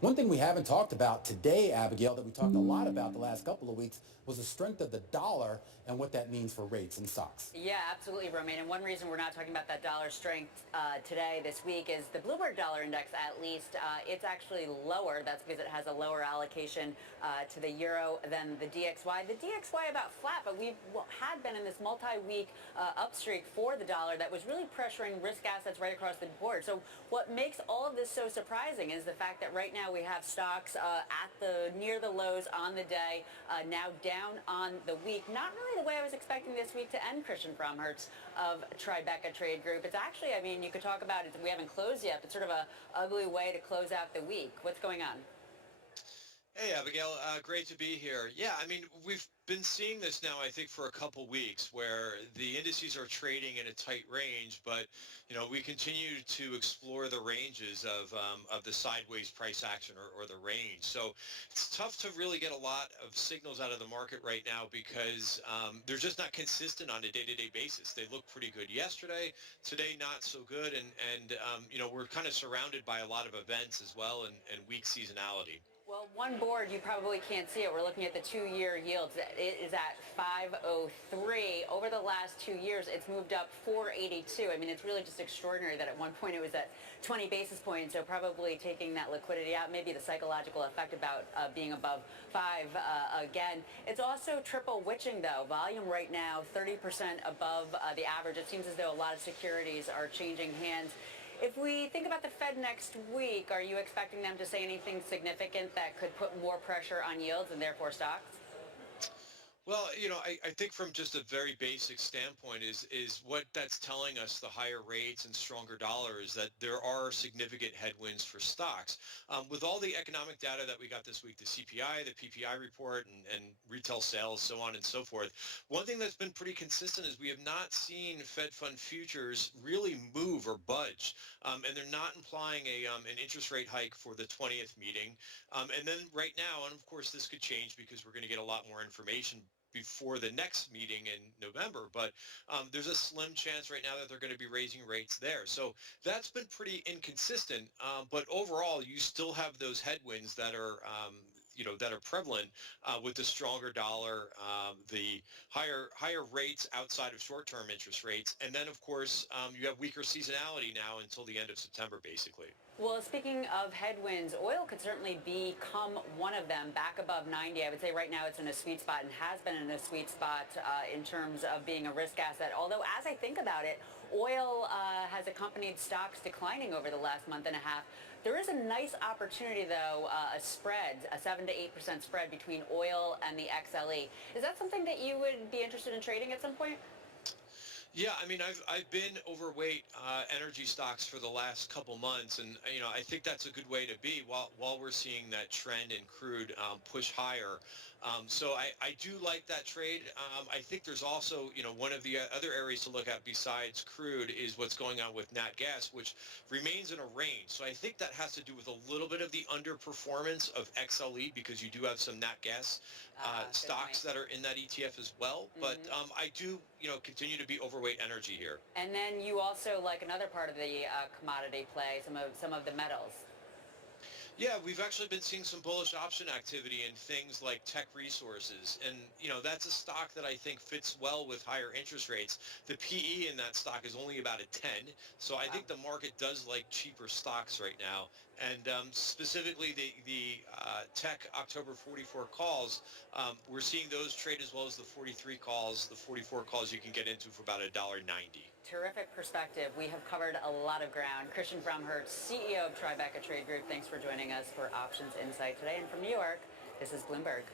One thing we haven't talked about today, Abigail, that we talked a lot about the last couple of weeks was the strength of the dollar and what that means for rates and stocks. Yeah, absolutely, Romaine. And one reason we're not talking about that dollar strength today, this week, is the Bloomberg dollar index, at least, it's actually lower. That's because it has a lower allocation to the euro than the DXY. The DXY about flat, but we had been in this multi-week upstreak for the dollar that was really pressuring risk assets right across the board. So what makes all of this so surprising is the fact that right now we have stocks near the lows on the day, now down on the week. Not really the way I was expecting this week to end, Christian Fromhertz of Tribeca Trade Group. It's actually, I mean, you could talk about it. We haven't closed yet, but sort of a ugly way to close out the week. What's going on? Hey, Abigail. Great to be here. Yeah, I mean, we've been seeing this now, I think, for a couple weeks where the indices are trading in a tight range, but, we continue to explore the ranges of the sideways price action or the range. So it's tough to really get a lot of signals out of the market right now because they're just not consistent on a day-to-day basis. They look pretty good yesterday, today not so good, and we're kind of surrounded by a lot of events as well and weak seasonality. Well, one board, you probably can't see it. We're looking at the 2-year yields. It is at 503. Over the last 2 years, it's moved up 482. I mean, it's really just extraordinary that at one point it was at 20 basis points. So probably taking that liquidity out, maybe the psychological effect about being above 5 again. It's also triple witching, though. Volume right now, 30% above the average. It seems as though a lot of securities are changing hands. If we think about the Fed next week, are you expecting them to say anything significant that could put more pressure on yields and therefore stocks? Well, I think from just a very basic standpoint is what that's telling us, the higher rates and stronger dollar, is that there are significant headwinds for stocks. With all the economic data that we got this week, the CPI, the PPI report, and retail sales, so on and so forth, one thing that's been pretty consistent is we have not seen Fed fund futures really move or budge, and they're not implying an interest rate hike for the 20th meeting. And then right now, and of course this could change because we're going to get a lot more information before the next meeting in November, but there's a slim chance right now that they're going to be raising rates there. So that's been pretty inconsistent, but overall you still have those headwinds that are that are prevalent with the stronger dollar, the higher rates outside of short-term interest rates, and then of course you have weaker seasonality now until the end of September, basically. Well, speaking of headwinds, oil could certainly become one of them, back above 90. I would say right now it's in a sweet spot and has been in a sweet spot in terms of being a risk asset. Although, as I think about it, oil has accompanied stocks declining over the last month and a half. There is a nice opportunity, though, a spread, a 7 to 8% spread between oil and the XLE. Is that something that you would be interested in trading at some point? Yeah, I mean, I've been overweight energy stocks for the last couple months, and I think that's a good way to be while we're seeing that trend in crude push higher. So I do like that trade. I think there's also one of the other areas to look at besides crude is what's going on with nat gas, which remains in a range. So I think that has to do with a little bit of the underperformance of XLE because you do have some nat gas stocks that are in that ETF as well. Mm-hmm. But I do continue to be overweight energy here. And then you also like another part of the commodity play, some of the metals. Yeah, we've actually been seeing some bullish option activity in things like tech resources. And, that's a stock that I think fits well with higher interest rates. The PE in that stock is only about a 10. So I think the market does like cheaper stocks right now. And specifically the tech October 44 calls, we're seeing those trade as well as the 43 calls. The 44 calls you can get into for about $1.90. Terrific perspective. We have covered a lot of ground. Christian Fromhertz, CEO of Tribeca Trade Group, thanks for joining us for Options Insight today. And from New York, this is Bloomberg.